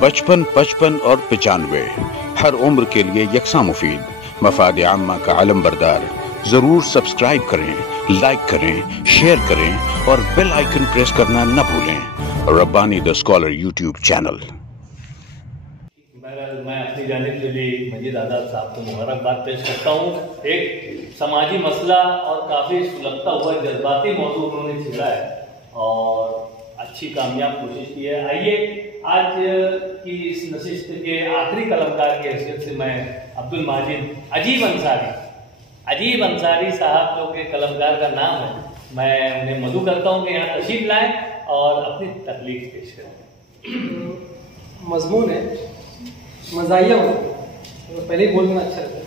बचपन, 55 और 95 हर उम्र के लिए यकसा मुफीद। मफाद आम्मा का आलम बरदार। जरूर सब्सक्राइब करें, लाइक करें, शेयर करें और बेल आइकन प्रेस करना न भूलें। Rabbani the scholar YouTube channel. मैं अपनी जानिब से भी मजीद आदाब साहब को मुबारकबाद पेश करता हूँ। एक समाजी मसला और काफ़ी सुलगता हुआ जज्बाती मौजूद उन्होंने छेड़ा है और अच्छी कामयाब कोशिश की है। आइए आज की इस नशिस्त के आखिरी कलमकार की हैसियत से मैं अब्दुल माजिद अजीब अंसारी साहब जो के कलमकार का नाम है, मैं उन्हें मदू करता हूँ कि यहाँ तशरीफ लाएं और अपनी तकलीफ पेश करें। मजमून है मज़ाहिया हो तो पहले ही बोलना अच्छा लगता है।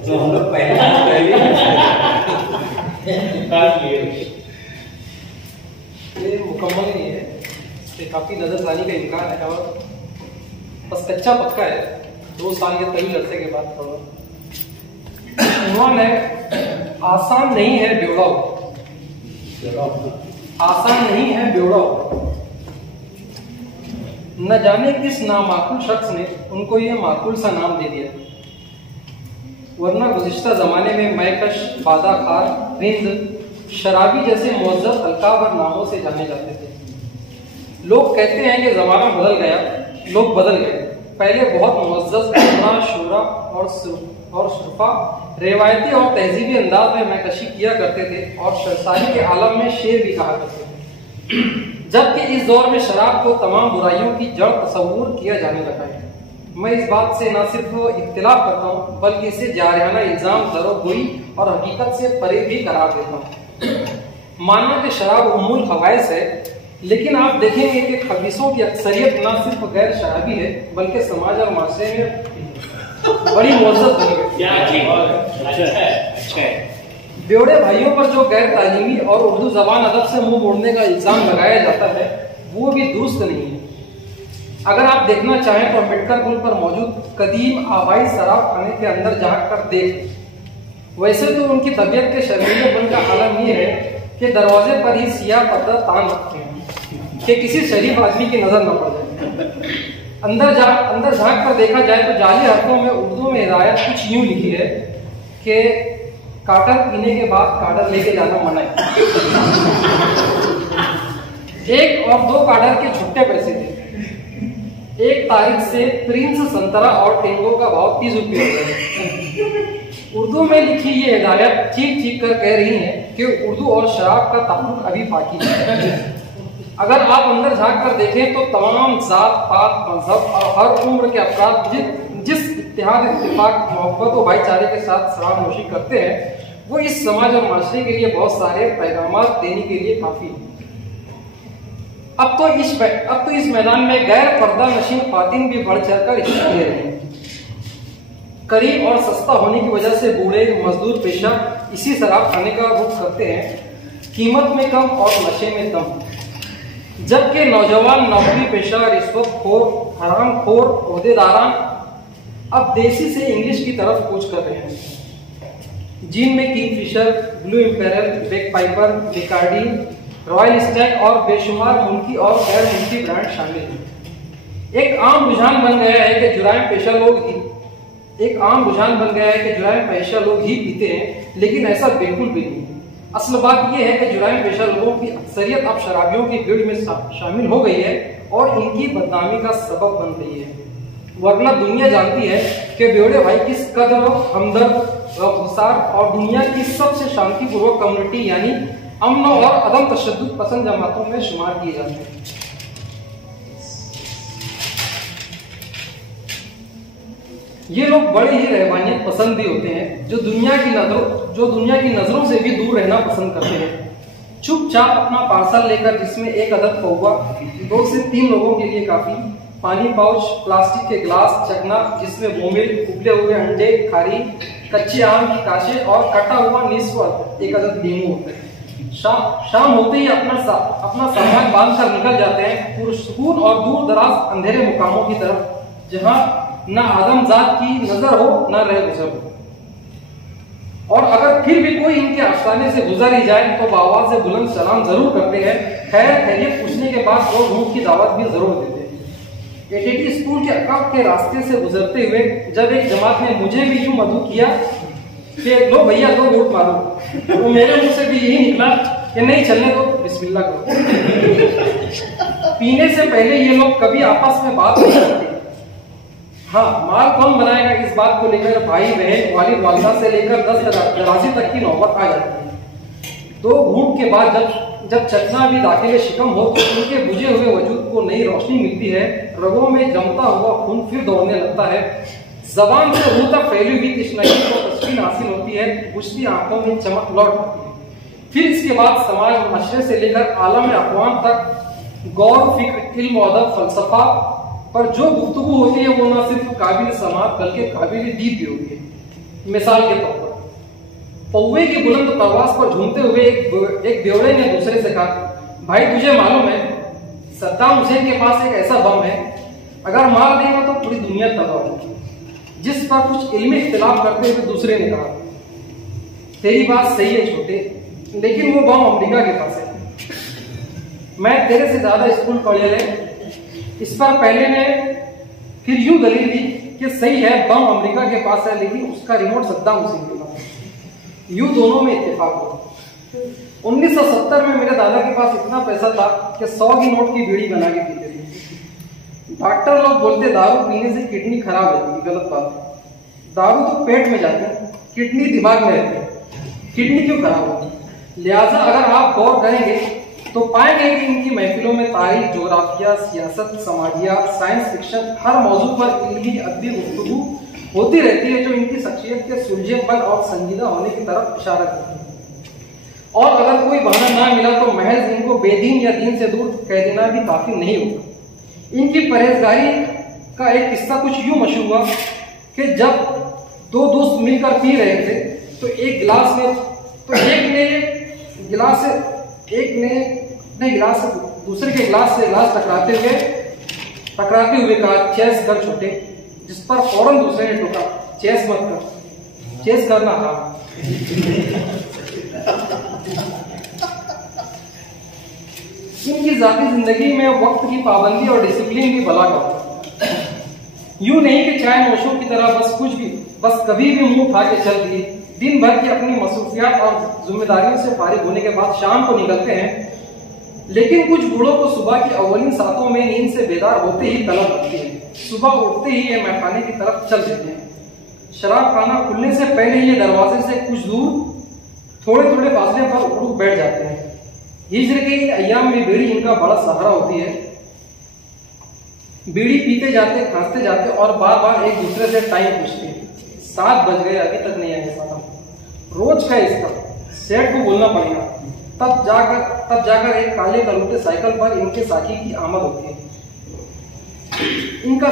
तो हम लोग पहले ये मुकम्मल नहीं है, ये काफ़ी नजरसानी का इम्कान है और बस कच्चा पक्का है। 2 साल के तवील अरसे के बाद उन्होंने आसान नहीं है ब्योड़ा हो, आसान नहीं है ब्योड़ा हो। न जाने किस नामाकुल शख्स ने उनको ये माकुल सा नाम दे दिया, वरना गुज़िश्ता ज़माने में मैकश, बादाखार, रिंद, शराबी जैसे मुअज़्ज़ज़ अलकाब और नामों से जाने जाते थे। लोग कहते हैं कि ज़माना बदल गया, लोग बदल गए। पहले बहुत मुअज़्ज़ज़ शुरा और शुरफा रिवायती और तहजीबी अंदाज में मैकशी किया करते थे और शरसारी के आलम में शेर भी कहा करते थे, जबकि इस दौर में शराब को तमाम बुराइयों की जड़ तस्वूर किया जाने लगा है। मैं इस बात से न सिर्फ इख्तिलाफ करता हूँ बल्कि इसे जारहाना इल्जाम, ज़रो-गोई और हकीकत से परे भी करार देता हूँ। मानना कि शराब उम्मुल खबाइस है, लेकिन आप देखेंगे कि खबीसों की अक्सरियत न सिर्फ गैर शराबी है बल्कि समाज और माशरे में बड़ी मुअज़्ज़ज़ बनी है। ब्योड़े भाइयों पर जो गैर तालीमी और उर्दू जबान अदब से मुंह मोड़ने का इल्जाम लगाया जाता है वो भी दुरुस्त नहीं है। अगर आप देखना चाहें तो अम्बेडकर पुल पर मौजूद कदीम आबाई शराब खाने के अंदर झांक कर देख। वैसे तो उनकी तबीयत के शर्मीलेपन का आलम ये है कि दरवाजे पर ही सियाह पर्दा तान रखते हैं कि किसी शरीफ आदमी की नजर न पड़ जाए। अंदर झांक कर देखा जाए तो जाली हरफों में उर्दू में हिदायत कुछ यूं लिखी है कि काटर पीने के बाद काटर लेके जाना मना है। 1 और 2 काटर के छुट्टे पैसे थे। 1 तारीख से प्रिंस, संतरा और टेंगो का भाव 30 रुपये हो गया। उर्दू में लिखी ये हिदायत चीख चीख कर कह रही है कि उर्दू और शराब का ताल्लुक अभी बाकी है। अगर आप अंदर झांक कर देखें तो तमाम जात पात, मजहब और हर उम्र के अफराद जिस इत्तेहाद, इत्तेफाक, मोहब्बत और भाईचारे के साथ शराब नोशी करते हैं वो इस समाज और माशरे के लिए बहुत सारे पैगामात देने के लिए काफी है। अब तो इस मैदान में गैर पर्दा नशीन खातिन भी बढ़ चढ़कर हिस्सा ले रही हैं। करीब और सस्ता होने की वजह से बूढ़े मजदूर पेशा इसी शराब खाने का रुख करते हैं, कीमत में कम और नशे में कम। जबकि नौजवान नौकरी पेशा, रिश्वत खोर, हराम खोर ओहदेदारान अब देसी से इंग्लिश की तरफ कूच कर रहे हैं, जिनमें Kingfisher, Blue Imperial, Bagpiper, Bacardi, Royal Stag और बेशुमार मुल्की और गैर मुल्की ब्रांड शामिल हैं। एक आम रुझान बन गया है कि जुराइम पेशा लोग ही पीते हैं, लेकिन ऐसा बिल्कुल भी नहीं। असल बात यह है कि जुराइम पेशा लोगों की अक्सरियत अब शराबियों की भीड़ में शामिल हो गई है और इनकी बदनामी का सबब बन रही है। वरना दुनिया जानती है कि ब्योड़े भाई किस कदर हमदर्द गुस्सार और दुनिया की सबसे शांतिपूर्वक कम्युनिटी यानी अमन और अदम तशद्दुद पसंद जमातों में शुमार किए जाते हैं। ये लोग बड़े ही रहमानियत पसंद भी होते हैं, जो दुनिया की नजरों से भी दूर रहना पसंद करते हैं। चुपचाप अपना पार्सल लेकर, जिसमें 1 अदद पौवा 2 से 3 लोगों के लिए काफी, पानी पाउच, प्लास्टिक के ग्लास, चकना जिसमें बोमिल, उबले हुए अंडे, खारी, कच्चे आम की काशे और कटा हुआ निस्व 1 अदद नींबू होते हैं। शाम होते ही अपना सामान बांध कर निकल जाते हैं पुरसुकून और दूर दराज अंधेरे मुकामों की तरफ, जहां न आदमजात की नजर हो न रह गुजर हो। और अगर फिर भी कोई इनके आस्थाने से गुजर ही जाए तो बावाज़ बुलंद सलाम जरूर करते हैं, खैर खैरियत पूछने के बाद वो घूंट की दावत भी जरूर देते थे। एटीटी स्कूल के अकब के रास्ते से गुजरते हुए जब एक जमात ने मुझे भी यूं मधु किया कि लो भैया दो घूंट मारो, तो मेरे मुंह से भी यही निकला कि नहीं चलने दो, बिस्मिल्लाह करो। पीने से पहले ये लोग कभी आपस में बात नहीं करते। हाँ, माल कौन बनाएगा इस बात को लेकर भाई बहन वालिद वालिदा से लेकर 10 दराजी तक की नौबत आ जाती है। दो घूंट के बाद जब चखना भी दाखिले शिकम हो तो उनके बुझे हुए वजूद को नई रोशनी मिलती है, रगों में जमता हुआ खून फिर दौड़ने लगता है, जबान से रूह तक फैली हुई तश्नाई को तस्कीन हासिल होती है, बुझती आंखों में चमक लौट आती है। फिर इसके बाद समाज और मशरे से लेकर आलम अक़वाम तक गौर, फिक्र, इल्म, अदब, फलसफा पर जो गुफ्तगू होती है वो ना सिर्फ काबिल समात बल्कि काबिल दीद भी होती है। मिसाल के तौर पर पौवे की बुलंद परवास पर झूमते हुए एक बेवड़े ने दूसरे से कहा, भाई तुझे मालूम है सद्दाम हुसैन के पास एक ऐसा बम है, अगर मार देगा तो पूरी दुनिया तबाह होगी। जिस पर कुछ इल्मी इख्तिलाफ करते हुए दूसरे ने कहा, तेरी बात सही है छोटे, लेकिन वो बम अमेरिका के पास है। मैं तेरे से ज्यादा स्कूल पढ़े रहे। इस पर पहले ने फिर यूं दलील दी कि सही है बम अमेरिका के पास है, लेकिन उसका रिमोट सद्दाम हुसैन के पास है। यूं दोनों में इत्तेफाक हुआ। 1970 में मेरे दादा के पास इतना पैसा था कि 100 की नोट की बीड़ी बना के पीते थे। डॉक्टर लोग बोलते दारू पीने से किडनी खराब हो जाती, गलत बात है। दारू तो पेट में जाती है, किडनी दिमाग में रहती है। किडनी क्यों खराब होती? लिहाजा अगर आप गौर करेंगे तो पाएंगे कि इनकी महफिलों में तारीख, जोग्राफिया, सियासत, समाजियात, साइंस फिक्शन हर मौजू पर इल्मी अदबी गुफ्तगू होती रहती है जो इनकी शख्सियत के सुलझेपन और संजीदा होने की तरफ इशारा करती है। और अगर कोई बहाना ना मिला तो महज इनको बेदीन या दीन से दूर कह देना भी काफी नहीं होगा। इनकी परहेजगारी का एक किस्सा कुछ यूं मशहूर हुआ कि जब दो दोस्त मिलकर पी रहे थे तो एक गिलास में तो एक ने गिलास से दूसरे के गिलास से गिलास टकराते हुए कहा, चेस कर छोटे। जिस पर फौरन दूसरे ने टोका, चेस मत कर, चेस करना हराम। इनकी जाती जिंदगी में वक्त की पाबंदी और डिसिप्लिन भी भला का। यूं नहीं कि चाय नोशों की तरह बस कभी भी मुंह उठा के चल दिए। दिन भर की अपनी मसरूफियात और जिम्मेदारियों से फारिग होने के बाद शाम को निकलते हैं, लेकिन कुछ बूढ़ों को सुबह की अव्वलीन सातों में नींद से बेदार होते ही तलब लगती है। सुबह उठते ही ये मैखाने की तरफ चल देते हैं। शराब खाना खुलने से पहले ये दरवाजे से कुछ दूर थोड़े थोड़े फासले पर उठ बैठ जाते हैं। हिज्र के इन अय्याम में बीड़ी इनका बड़ा सहारा होती है। बीड़ी पीते जाते, खांसते जाते और बार बार एक दूसरे से टाइम पूछते हैं। 7 बज गए, अभी तक नहीं आए साहब। रोज का इसका सेठ को बोलना पड़ेगा। तब जाकर एक काले कलूटे साइकिल पर इनके साथी की आमद होती है। इनका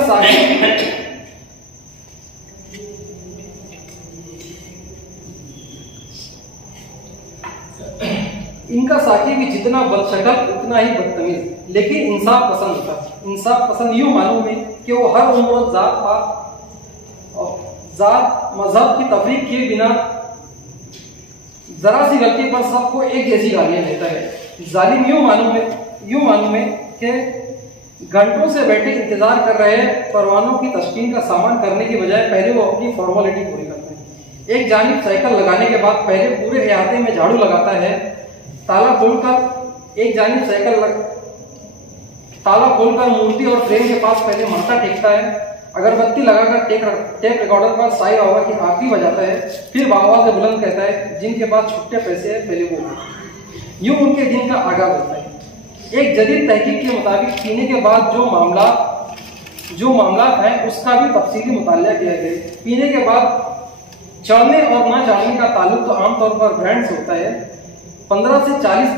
साथी भी जितना बदशक्ल उतना ही बदतमीज, लेकिन इंसाफ पसंद था। इंसाफ पसंद यूं मालूम है कि वो हर उम्र जात मजहब की तफरीक किए बिना जरा सी गलती पर सबको एक जैसी गालियां देता है। जालिम यूं मालूम है कि घंटों से बैठे इंतजार कर रहे परवानों की तश्कीन का सामान करने की बजाय पहले वो अपनी फॉर्मेलिटी पूरी करते हैं। एक जानिब साइकिल लगाने के बाद पहले पूरे इलाके में झाड़ू लगाता है। ताला खोलकर मूर्ति और फ्रेम के पास पहले माथा टेकता है। अगरबत्ती लगाकर टेप रिकॉर्डर पर साई बाबा की आरती बजाता है। फिर बाबा से बुलंद कहता है, जिनके पास छुट्टे पैसे हैं पहले वो। यूं उनके दिन का आगाज होता है। एक जदीद तहकीक के मुताबिक पीने के बाद जो मामला है उसका भी तफसीली मुतालिया किया गया। पीने के बाद चढ़ने और ना चढ़ने का ताल्लुक तो आमतौर पर ब्रांड से होता है। 15 से 40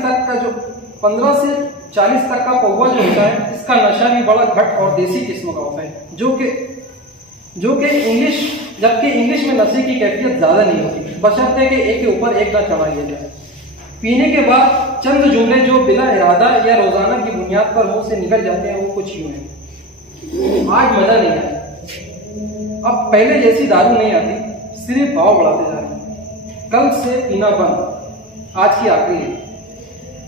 तक का पौवा जो होता है, इसका नशा भी बड़ा घट और देसी किस्म का होता है, जबकि इंग्लिश में नशे की कैफियत ज्यादा नहीं होती, बशर्ते कि एक के ऊपर एक ना चढ़ा लिया जाए। पीने के बाद चंद जुमले जो बिना इरादा या रोजाना की बुनियाद पर मुंह से निकल जाते हैं वो कुछ यूं है। आज मजा नहीं आया, अब पहले जैसी दारू नहीं आती, सिर्फ भाव बढ़ाते जा रहे हैं। कल से पीना बंद, आज की आखिरी है।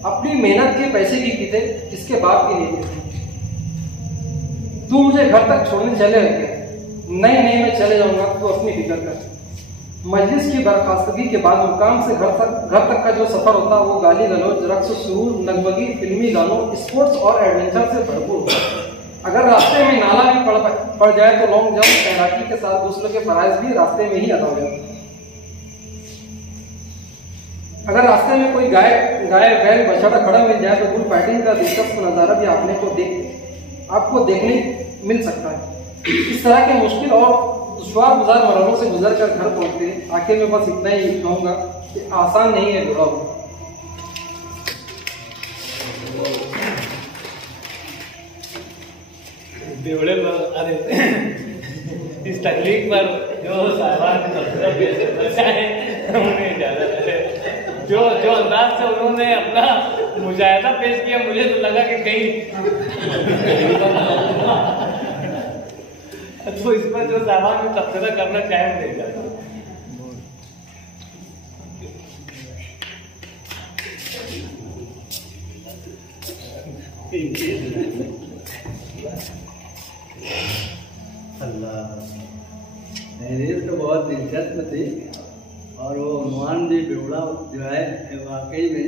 अपनी मेहनत के पैसे की की थे, किसके बाप की नहीं थे। तू मुझे घर तक छोड़ने चले क्या? नहीं मैं चले जाऊंगा, तू अपनी फिक्र कर। मजलिस की बर्खास्तगी के बाद मुकाम से घर तक का जो सफर होता वो गाली गलौज, रक्स, सुरूर, नगमगी, फिल्मी गानों, स्पोर्ट्स और एडवेंचर से भरपूर होता। अगर रास्ते में नाला भी पड़ जाए तो लॉन्ग जंप, तैराकी के साथ दूसरों के फराइज भी रास्ते में ही अदा हो जाते। अगर रास्ते में कोई गाय बैल बछड़ा खड़ा मिल जाए तो बुल फाइटिंग का दिलचस्प नजारा भी आपको देखने मिल सकता है। इस तरह के मुश्किल और दुश्वार गुजार मरहलों से गुजर कर घर पहुंचते। आखिर में बस इतना ही कहूंगा कि आसान नहीं है बुरा हो। बेवड़े पर अरे इस तकलीफ पर जो साहिबान ने तबसरा पेश है उन्हें इजाजत है। जो अंदाज से उन्होंने अपना मुजाहिदा पेश किया, मुझे तो लगा कि कहीं तो इस पर जो साहिबान ने तबसरा करना चाहे नहीं जाता। अल्लाह, तहरीर तो बहुत दिलचस्प थी और वो नुमान जी बेवड़ा जो है वाकई में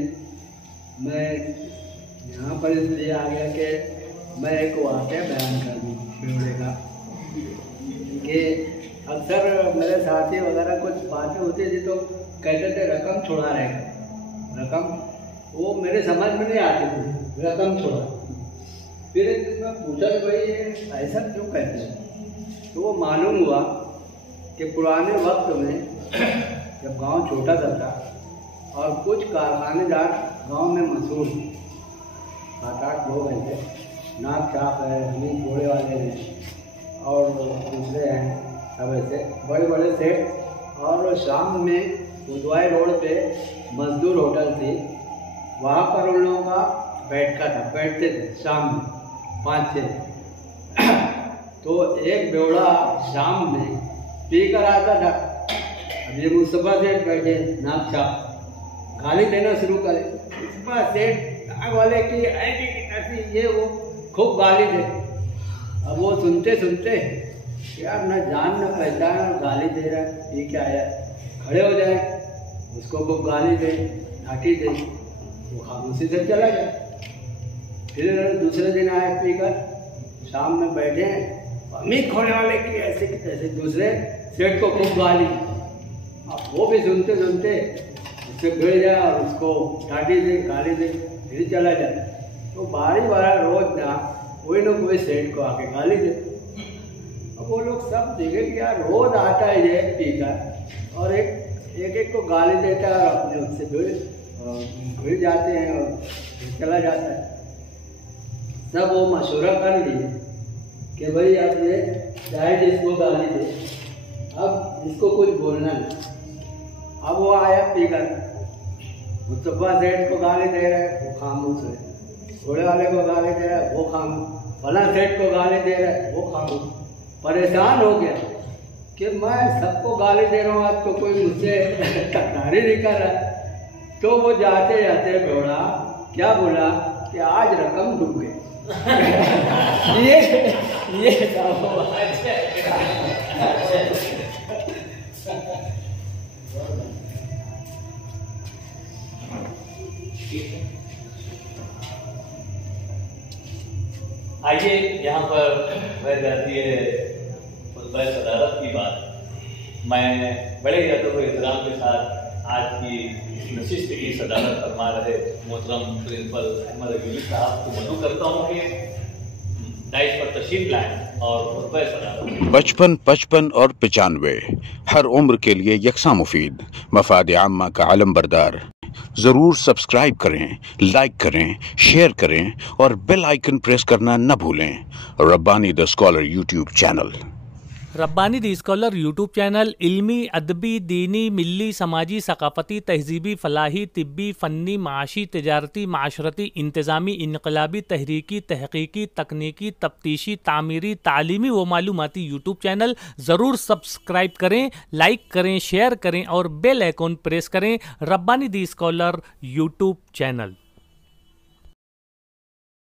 मैं यहाँ पर इसलिए आ गया कि मैं एक वाक़या बयान कर दूँ बेवड़े का कि अक्सर मेरे साथी वगैरह कुछ बातें होती थी तो कहते थे रकम छुड़ा रहेगा, रकम वो मेरे समझ में नहीं आती थी, रकम छुड़ा। फिर एक दिन मैं पूछा कि भाई ये ऐसा क्यों कहते हैं, तो वो मालूम हुआ कि पुराने वक्त में जब गांव छोटा सा था और कुछ कारखानेदार गांव में मशहूर 7-8 लोग हैं थे, नाक चाप है, जमीन घोड़े वाले हैं और दूसरे हैं, सब ऐसे बड़े बड़े सेठ। और शाम में उदवाई रोड पे मजदूर होटल थी, वहाँ पर उन लोगों का बैठते थे शाम में 5-6। तो एक बेवड़ा शाम में पी कर आता था। अब ये मुस्तफा सेठ बैठे नाक छाप गाली देना शुरू करे, मुस्तफा सेठ नाक वाले की ऐसी ये वो खूब गाली दे। अब वो सुनते सुनते यार न जान न पहचान और गाली दे रहा है, ये क्या है, खड़े हो जाए उसको खूब गाली दे, ढाटी दे, वो खामोशी से चला जाए। फिर दूसरे दिन आए पीकर शाम में बैठे हैं, अमीर खोने वाले की ऐसे की तैसे, दूसरे सेठ को खूब गाली। अब वो भी सुनते सुनते उससे भिड़ जाए और उसको ढाटी दे, गाली दे, फिर चला जाए। तो बारी रोज ना कोई न कोई सेठ को आके गाली दे। अब वो लोग सब देखे कि यार रोज आता है ये पीकर और एक को गाली देता है और अपने उससे भिड़ जाते हैं और चला जाता है। सब वो मशवरा कर लिए कि भाई अब ये चाहे जिसको गाली दे, अब इसको कुछ बोलना नहीं। अब वो आया पीकर, मुस्तफा सेठ को गाली दे रहा है, वो खामोश है, घोड़े वाले को गाली दे रहा है, वो खामोश, फला सेठ को गाली दे रहा है, वो खामोश। परेशान हो गया कि मैं सबको गाली दे रहा हूँ, आज तो कोई मुझसे टकरारी नहीं कर रहा है। तो वो जाते जाते घोड़ा क्या बोला कि आज रकम डूब गई। ये आइए यहाँ पर रह जाती है खुतबा सदारत की बात। मैं बड़े ही अदब व एहतराम के साथ आज की इस नशिस्त की सदारत फरमा रहे मोहतरम प्रिंसिपल अहमद अयूबी साहब को मदऊ करता हूँ कि डाइस पर तशरीफ लाएं और खुतबा सदारत। 55, 55 और 95 हर उम्र के लिए यकसा मुफीद, मफाद आम्मा का आलम बरदार। जरूर सब्सक्राइब करें, लाइक करें, शेयर करें और बेल आइकन प्रेस करना न भूलें। Rabbani the scholar YouTube channel. Rabbani the scholar YouTube channel इल्मी, अदबी, दीनी, मिली, समाजी, सकाफती, तहजीबी, फलाही, तिब्बी, फ़न्नी, माशी, तिजारती, माशरती, इंतज़ामी, इनकलाबी, तहरीकी, तहकीकी, तकनीकी, तफ्तीशी, तामीरी, तालीमी व मालूमाती यूट्यूब चैनल। ज़रूर सब्सक्राइब करें, लाइक करें, शेयर करें और बेल आइकन प्रेस करें। Rabbani the scholar YouTube channel.